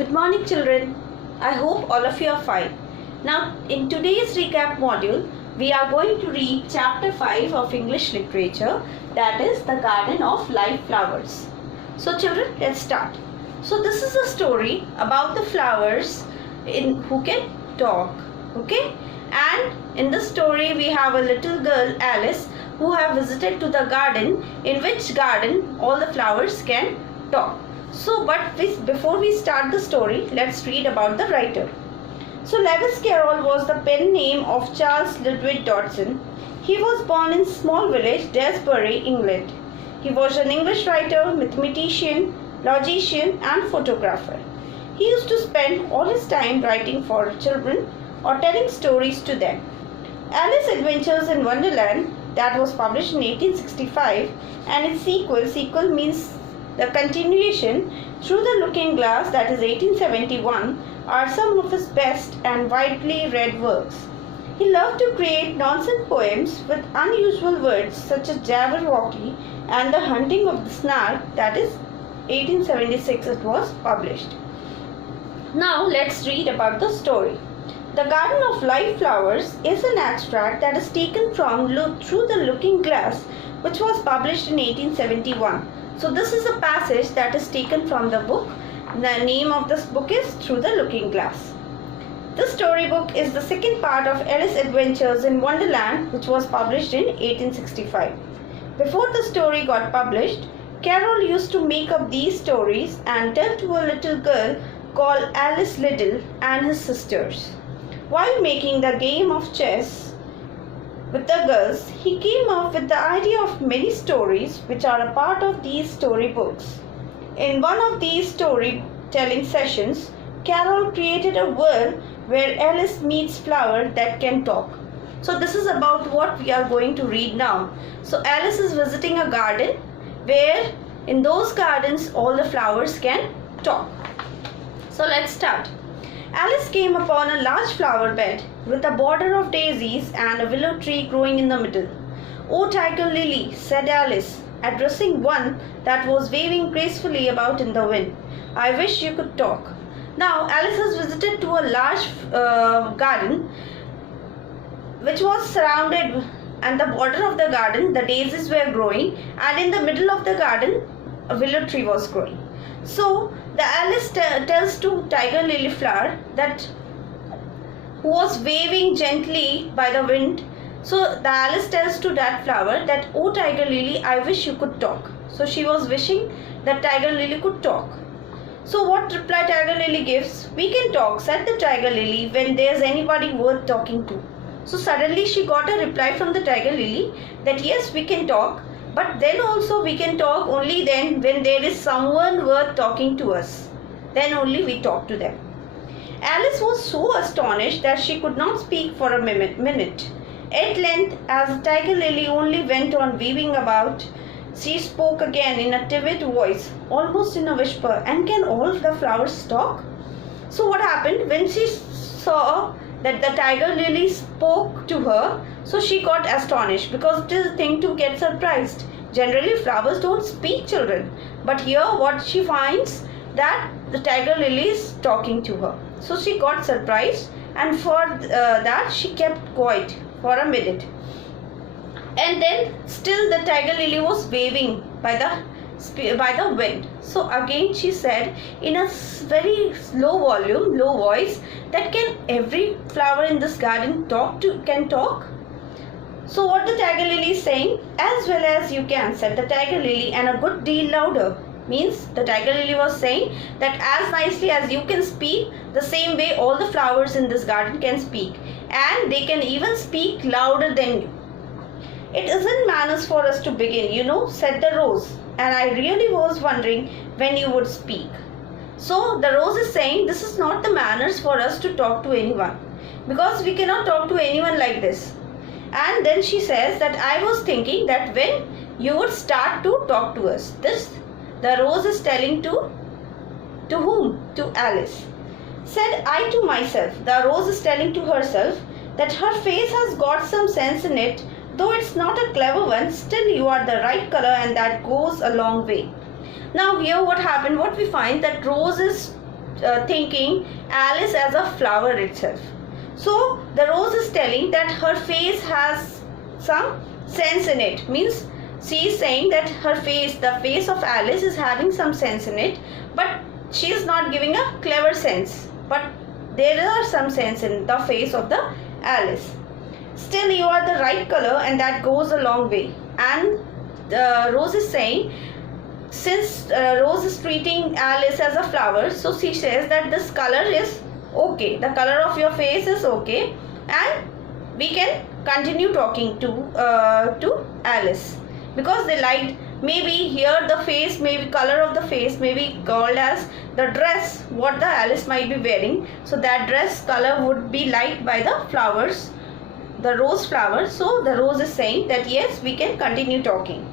Good morning, children. I hope all of you are fine. Now, in today's recap module, we are going to read chapter 5 of English literature, that is The Garden of Live Flowers. So, children, let's start. So, this is a story about the flowers who can talk. Okay? And in this story, we have a little girl, Alice, who have visited to the garden, in which garden all the flowers can talk. So, before we start the story, let's read about the writer. So, Lewis Carroll was the pen name of Charles Ludwig Dodson. He was born in small village Desbury, England. He was an English writer, mathematician, logician and photographer. He used to spend all his time writing for children or telling stories to them. Alice Adventures in Wonderland, that was published in 1865, and its sequel means the continuation, Through the Looking Glass, that is 1871, are some of his best and widely read works. He loved to create nonsense poems with unusual words such as Jabberwocky and The Hunting of the Snark, that is 1876 it was published. Now let's read about the story. The Garden of Live Flowers is an abstract that is taken from Through the Looking Glass, which was published in 1871. So this is a passage that is taken from the book. The name of this book is Through the Looking Glass. This storybook is the second part of Alice Adventures in Wonderland, which was published in 1865. Before the story got published, Carroll used to make up these stories and tell to a little girl called Alice Liddell and his sisters. While making the game of chess with the girls, he came up with the idea of many stories which are a part of these storybooks. In one of these storytelling sessions, Carroll created a world where Alice meets flowers that can talk. So this is about what we are going to read now. So Alice is visiting a garden where in those gardens all the flowers can talk. So let's start. Alice came upon a large flower bed with a border of daisies and a willow tree growing in the middle. "Oh, tiger lily," said Alice, addressing one that was waving gracefully about in the wind, "I wish you could talk." Now, Alice has visited to a large garden which was surrounded, and the border of the garden, the daisies were growing, and in the middle of the garden, a willow tree was growing. So, the Alice tells to tiger lily flower that who was waving gently by the wind. So the Alice tells to that flower that, "Oh, tiger lily, I wish you could talk." So she was wishing that tiger lily could talk. So what reply tiger lily gives? "We can talk," said the tiger lily, "when there's anybody worth talking to." So suddenly she got a reply from the tiger lily that yes, we can talk, but then also we can talk only then when there is someone worth talking to us. Then only we talk to them. Alice was so astonished that she could not speak for a minute. At length, as the tiger lily only went on weaving about, she spoke again in a timid voice, almost in a whisper, "And can all the flowers talk?" So what happened when she saw that the tiger lily spoke to her? So she got astonished, because it is a thing to get surprised. Generally flowers don't speak, children, but here what she finds, that the tiger lily is talking to her. So she got surprised, and for that she kept quiet for a minute. And then still the tiger lily was waving by the wind. So again she said in a very low voice, that "Can every flower in this garden can talk?" So what the tiger lily is saying? "As well as you can," said the tiger lily, and a good deal louder. Means the tiger lily was saying that as nicely as you can speak, the same way all the flowers in this garden can speak, and they can even speak louder than you. "It isn't manners for us to begin, you know," said the rose, "and I really was wondering when you would speak." So the rose is saying this is not the manners for us to talk to anyone, because we cannot talk to anyone like this. And then she says that "I was thinking that when you would start to talk to us." This the rose is telling to whom? To Alice. Said "I to myself." The rose is telling to herself that her face has got some sense in it, though it's not a clever one, still you are the right color, and that goes a long way. Now here what happened, what we find, that rose is thinking Alice as a flower itself. So the rose is telling that her face has some sense in it. Means she is saying that her face, the face of Alice is having some sense in it, but she is not giving a clever sense. But there are some sense in the face of the Alice. Still, you are the right color, and that goes a long way. And Rose is saying, since Rose is treating Alice as a flower, so she says that this color is okay. The color of your face is okay, and we can continue talking to Alice, because they liked, maybe here the face, maybe color of the face may be called as the dress what the Alice might be wearing. So that dress color would be liked by the flowers, the rose flower. So the rose is saying that yes, we can continue talking.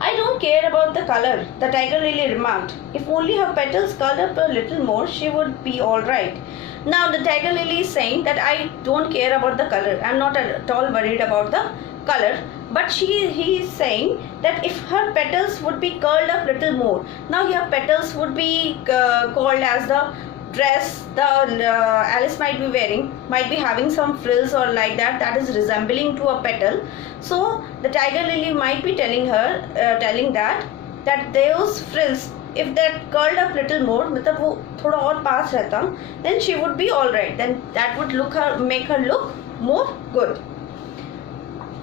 I don't care about the color, the tiger lily remarked. If only her petals curled up a little more, she would be alright. Now the tiger lily is saying that I don't care about the color. I'm not at all worried about the color. But he is saying that if her petals would be curled up little more. Now your petals would be called as the dress the Alice might be wearing, might be having some frills or like that, that is resembling to a petal. So the tiger lily might be telling her, telling that those frills, if that curled up little more, मतलब वो थोड़ा और पास रहता, then she would be all right. Then that would make her look more good.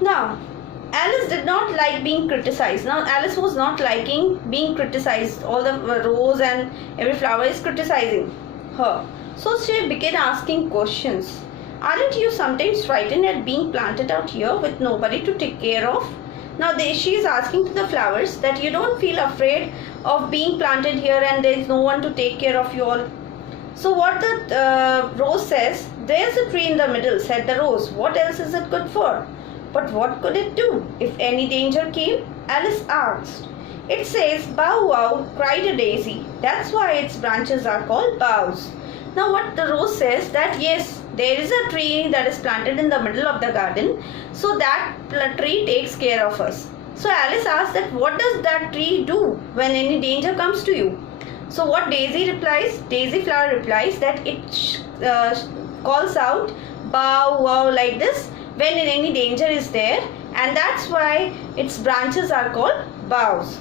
Now, Alice did not like being criticized. Now, Alice was not liking being criticized. All the rose and every flower is criticizing her. So she began asking questions. Aren't you sometimes frightened at being planted out here with nobody to take care of? Now, she is asking to the flowers that you don't feel afraid of being planted here and there is no one to take care of you all. So what the rose says, there's a tree in the middle, said the rose. What else is it good for? But what could it do if any danger came? Alice asked. It says, bow wow, cried a daisy. That's why its branches are called boughs. Now what the rose says that yes, there is a tree that is planted in the middle of the garden. So that tree takes care of us. So Alice asked that what does that tree do when any danger comes to you? So what Daisy replies, Daisy flower replies that it calls out bow wow like this when any danger is there, and that's why its branches are called boughs.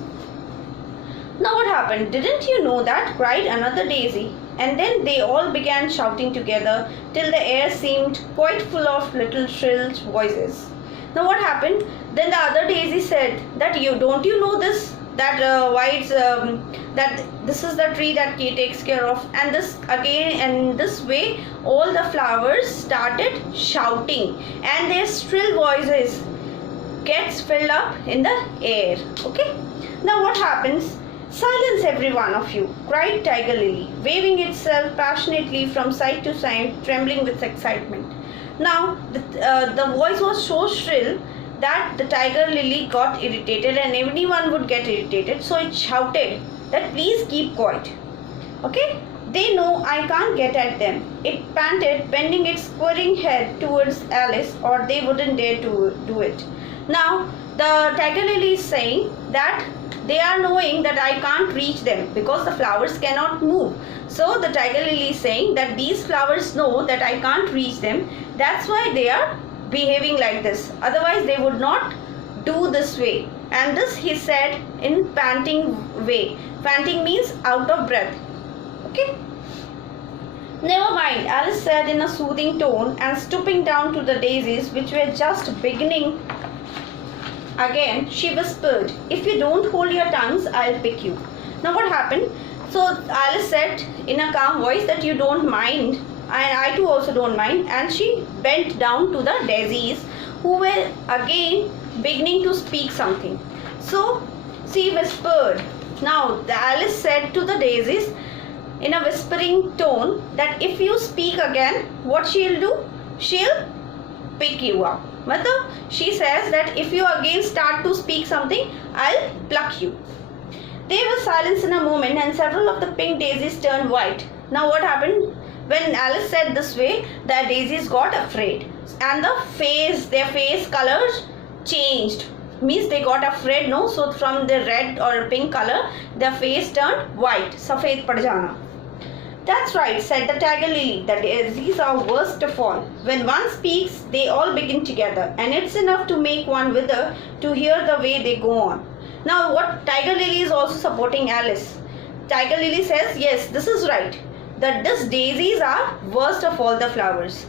Now what happened? Didn't you know that? Cried another daisy. And then they all began shouting together till the air seemed quite full of little shrill voices. Now what happened? Then the other daisy said that don't you know this? That that this is the tree that Kay takes care of, and this again, and this way all the flowers started shouting and their shrill voices gets filled up in the air. Okay, now what happens? Silence, every one of you, cried Tiger Lily, waving itself passionately from side to side, trembling with excitement. Now the voice was so shrill that the tiger lily got irritated, and anyone would get irritated, so it shouted that please keep quiet. Okay, they know I can't get at them. It panted, bending its quivering head towards Alice, or they wouldn't dare to do it. Now the tiger lily is saying that they are knowing that I can't reach them because the flowers cannot move. So the tiger lily is saying that these flowers know that I can't reach them, that's why they are behaving like this, otherwise they would not do this way. And this he said in panting way. Panting means out of breath. Okay, never mind, Alice said in a soothing tone, and stooping down to the daisies which were just beginning again, she whispered, if you don't hold your tongues, I'll pick you. Now what happened? So Alice said in a calm voice that you don't mind, and I too also don't mind, and she bent down to the daisies who were again beginning to speak something. So she whispered. Now the Alice said to the daisies in a whispering tone that if you speak again, what she'll do? She'll pick you up. Matlab, she says that if you again start to speak something, I'll pluck you. There was silence in a moment, and several of the pink daisies turned white. Now what happened? When Alice said this way, the daisies got afraid, and their face colors changed. Means they got afraid, no? So from the red or pink color, their face turned white. Safed pad jana. That's right, said the tiger lily. The daisies are worst of all. When one speaks, they all begin together, and it's enough to make one wither to hear the way they go on. Now, what Tiger Lily is also supporting Alice. Tiger Lily says, yes, this is right. That these daisies are worst of all the flowers.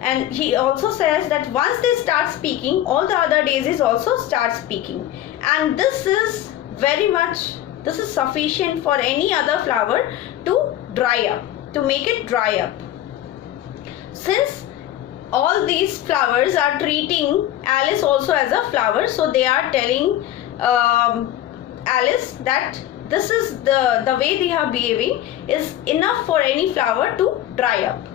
And he also says that once they start speaking, all the other daisies also start speaking. And this is sufficient for any other flower to dry up, to make it dry up. Since all these flowers are treating Alice also as a flower, so they are telling Alice that this is the way they are behaving is enough for any flower to dry up.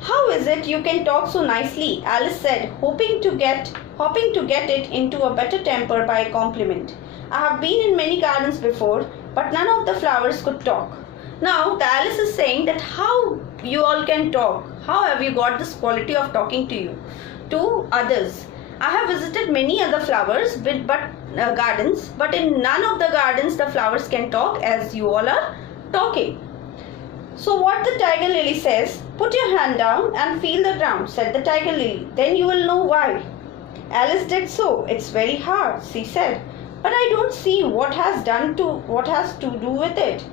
How is it you can talk so nicely? Alice said, hoping to get it into a better temper by a compliment. I have been in many gardens before, but none of the flowers could talk. Now, the Alice is saying that how you all can talk. How have you got this quality of talking to others? I have visited many other flowers, gardens, but in none of the gardens the flowers can talk as you all are talking. So what the tiger lily says, put your hand down and feel the ground, said the tiger lily. Then you will know why. Alice did so. It's very hard, she said. But I don't see what has to do with it.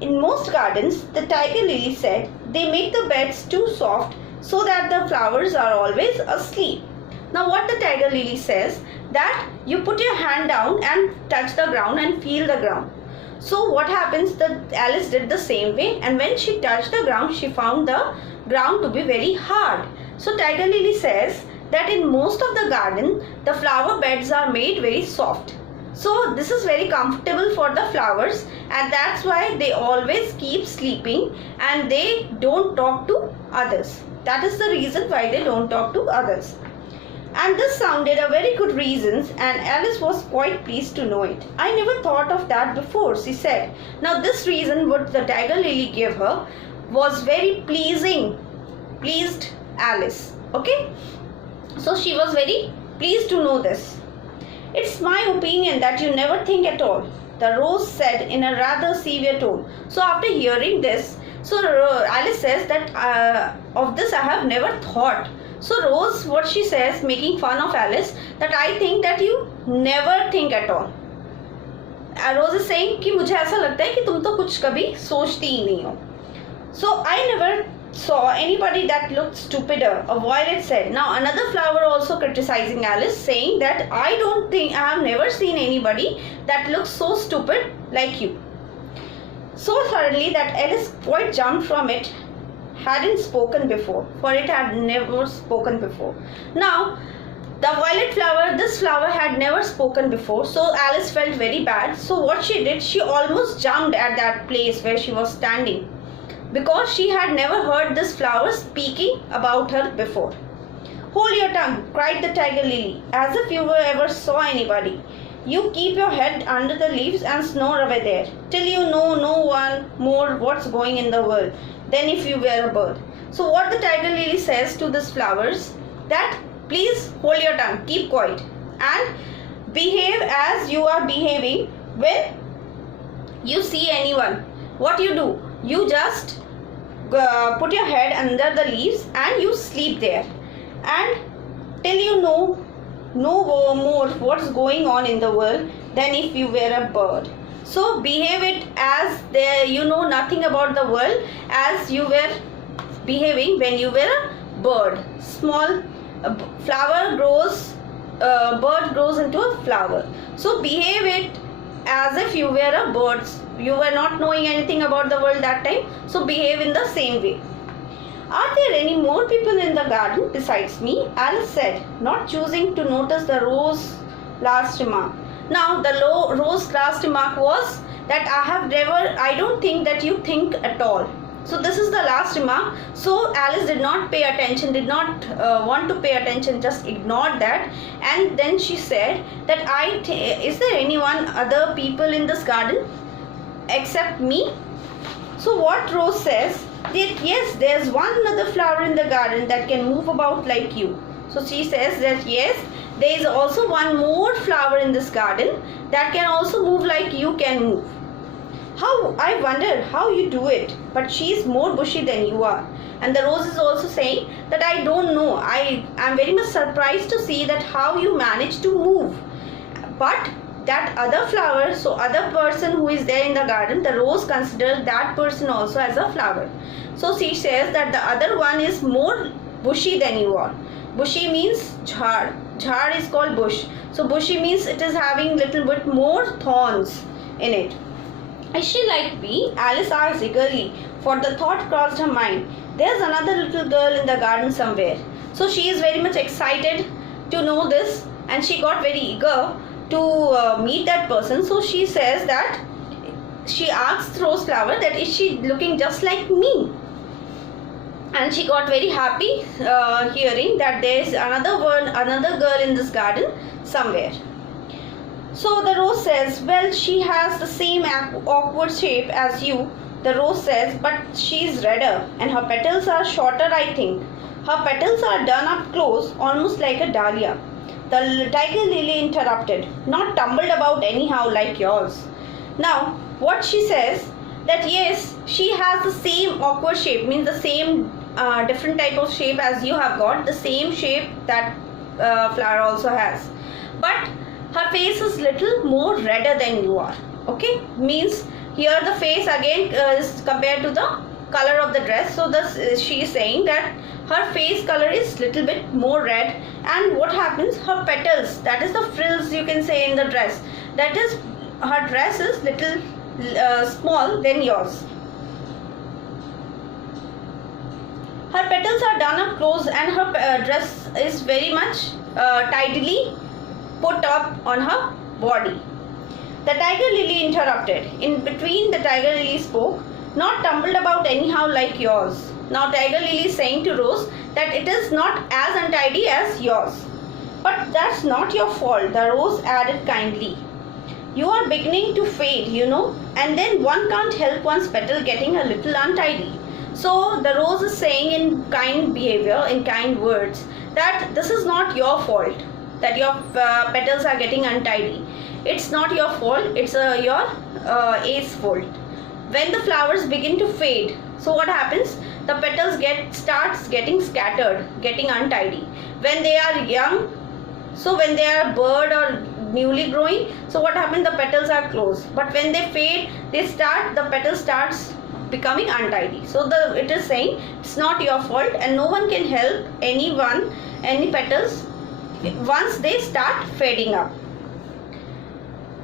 In most gardens, the tiger lily said, they make the beds too soft so that the flowers are always asleep. Now what the tiger lily says, that you put your hand down and touch the ground and feel the ground. So what happens, that Alice did the same way, and when she touched the ground, she found the ground to be very hard. So tiger lily says that in most of the garden, the flower beds are made very soft. So this is very comfortable for the flowers, and that's why they always keep sleeping and they don't talk to others. That is the reason why they don't talk to others. And this sounded a very good reason, and Alice was quite pleased to know it. I never thought of that before, she said. Now this reason what the tiger lily gave her was very pleased Alice. Okay, so she was very pleased to know this. It's my opinion that you never think at all, the rose said in a rather severe tone. So after hearing this, Alice says that of this I have never thought. So Rose, what she says, making fun of Alice, that I think that you never think at all. Rose is saying कि मुझे ऐसा लगता है कि तुम तो कुछ कभी सोचती ही नहीं हो. So I never saw anybody that looked stupider, a violet said. Now another flower also criticizing Alice, saying that I have never seen anybody that looks so stupid like you. So suddenly that Alice quite jumped from it, hadn't spoken before, for it had never spoken before. Now the violet flower, this flower had never spoken before, so Alice felt very bad. So what she did, she almost jumped at that place where she was standing, because she had never heard this flower speaking about her before. Hold your tongue, cried the tiger lily, as if you ever saw anybody. You keep your head under the leaves and snore away there, till you know no one more what's going in the world than if you were a bird. So what the tiger lily says to these flowers, that please hold your tongue, keep quiet, and behave as you are behaving when you see anyone. What you do, you just put your head under the leaves and you sleep there, and till you know no more what's going on in the world than if you were a bird. So behave it as you know nothing about the world, as you were behaving when you were a bird. Small flower grows, bird grows into a flower. So behave it as if you were a bird. You were not knowing anything about the world that time, so behave in the same way. Are there any more people in the garden besides me? Alice said, not choosing to notice the rose last remark. Now the rose last remark was that I don't think that you think at all. So this is the last remark. So Alice did not pay attention, did not want to pay attention, just ignored that. And then she said that is there anyone other people in this garden except me? So what Rose says, that yes, there's one other flower in the garden that can move about like you. So she says that yes, there is also one more flower in this garden that can also move like you can move. How I wonder how you do it, but she's more bushy than you are. And the rose is also saying that I don't know. I am very much surprised to see that how you manage to move. But that other flower, so other person who is there in the garden, the rose considers that person also as a flower. So she says that the other one is more bushy than you are. Bushy means jhad. Jhad is called bush. So bushy means it is having little bit more thorns in it. Is she like me? Alice asked eagerly, for the thought crossed her mind. There's another little girl in the garden somewhere. So she is very much excited to know this, and she got very eager to meet that person. So she says that she asks Rose Flower that is she looking just like me? And she got very happy hearing that there is another girl in this garden somewhere. So the rose says, well, she has the same awkward shape as you. The rose says, but she's redder and her petals are shorter, I think. Her petals are done up close, almost like a dahlia. The tiger lily interrupted, not tumbled about anyhow like yours. Now, what she says, that yes, she has the same awkward shape, means the same different type of shape as you have got, the same shape that flower also has. But her face is little more redder than you are. Okay, means here the face again is compared to the color of the dress. So she is saying that her face color is little bit more red, and what happens, her petals, that is the frills you can say in the dress, that is her dress is little small than yours. Her petals are done up close and her dress is very much tidily put up on her body. The tiger lily interrupted. In between, the tiger lily spoke, not tumbled about anyhow like yours. Now tiger lily is saying to Rose that it is not as untidy as yours. But that's not your fault, the rose added kindly. You are beginning to fade, you know, and then one can't help one's petal getting a little untidy. So the rose is saying in kind behavior, in kind words, that this is not your fault, that your petals are getting untidy. It's not your fault, it's your ace fault. When the flowers begin to fade, so what happens? The petals starts getting scattered, getting untidy. When they are young, so when they are bud or newly growing, so what happens? The petals are close. But when they fade, the petal starts becoming untidy. So it is saying it's not your fault, and no one can help any petals once they start fading up.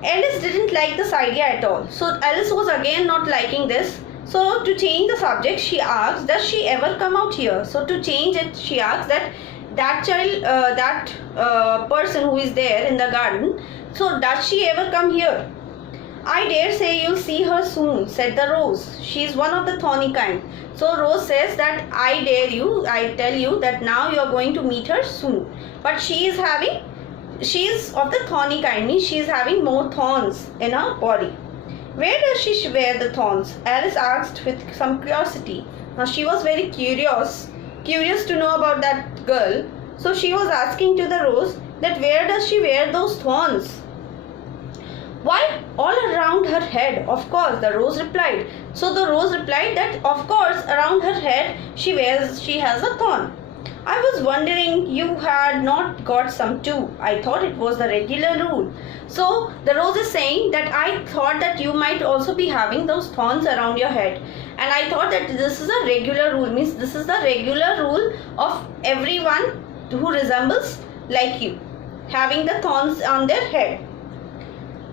Alice didn't like this idea at all. So Alice was again not liking this. So to change the subject, she asked, does she ever come out here? So to change it, she asked that child, person who is there in the garden, so does she ever come here? I dare say you'll see her soon, said the rose. She is one of the thorny kind. So Rose says that I tell you that now you are going to meet her soon. But she is of the thorny kind, means she is having more thorns in her body. Where does she wear the thorns? Alice asked with some curiosity. Now she was very curious to know about that girl. So she was asking to the rose that where does she wear those thorns? Why, all around her head, of course, the rose replied. So the rose replied that of course around her head she has a thorn. I was wondering you had not got some too. I thought it was the regular rule. So the rose is saying that I thought that you might also be having those thorns around your head. And I thought that this is a regular rule, means this is the regular rule of everyone who resembles like you, having the thorns on their head.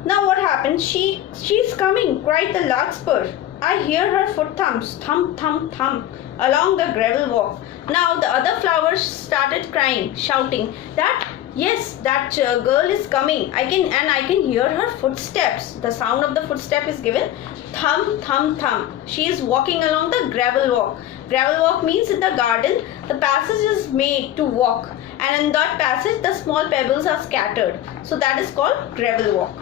Now what happened? She's coming, cried the larkspur. I hear her foot thumps, thump, thump, thump, along the gravel walk. Now the other flowers started crying, shouting that yes, that girl is coming. I can hear her footsteps. The sound of the footstep is given thump, thump, thump. She is walking along the gravel walk. Gravel walk means in the garden the passage is made to walk, and in that passage the small pebbles are scattered. So that is called gravel walk.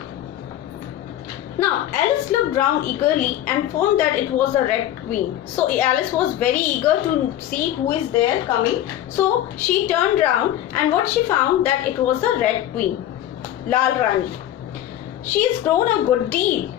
Now Alice looked round eagerly and found that it was the Red Queen. So Alice was very eager to see who is there coming. So she turned round, and what she found, that it was the Red Queen, Lal Rani. She has grown a good deal.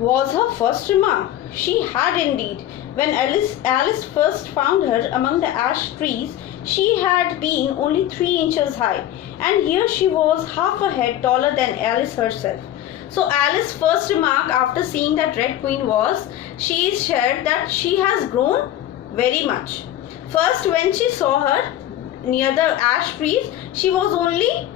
was her first remark. She had indeed. When Alice first found her among the ash trees, she had been only 3 inches high, and here she was half a head taller than Alice herself. So Alice's first remark after seeing that Red Queen was, she shared that she has grown very much. First, when she saw her near the ash trees, she was only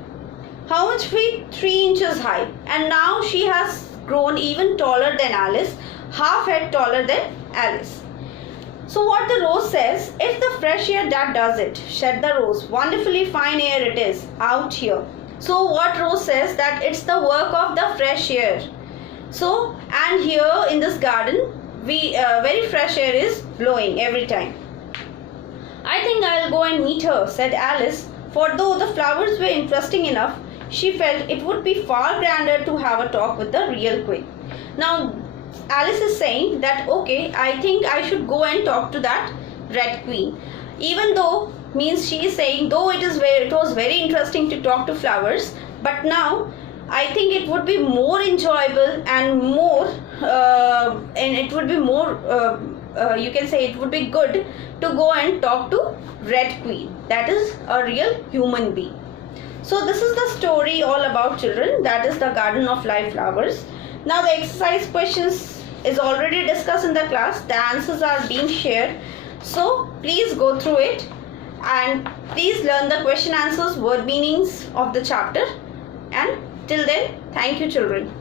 how much feet? 3 inches high, and now she has grown even taller than Alice, half head taller than Alice. So what the rose says, it's the fresh air that does it, said the rose. Wonderfully fine air it is out here. So what rose says, that it's the work of the fresh air. So, and here in this garden, very fresh air is blowing every time. I think I'll go and meet her, said Alice, for though the flowers were interesting enough, she felt it would be far grander to have a talk with the real queen. Now, Alice is saying that, okay, I think I should go and talk to that Red Queen. Even though, means she is saying, though it was very interesting to talk to flowers, but now I think it would be more enjoyable and more, you can say it would be good to go and talk to Red Queen. That is a real human being. So this is the story all about children. That is the Garden of Live Flowers. Now the exercise questions is already discussed in the class. The answers are being shared. So please go through it and please learn the question answers, word meanings of the chapter. And till then, thank you children.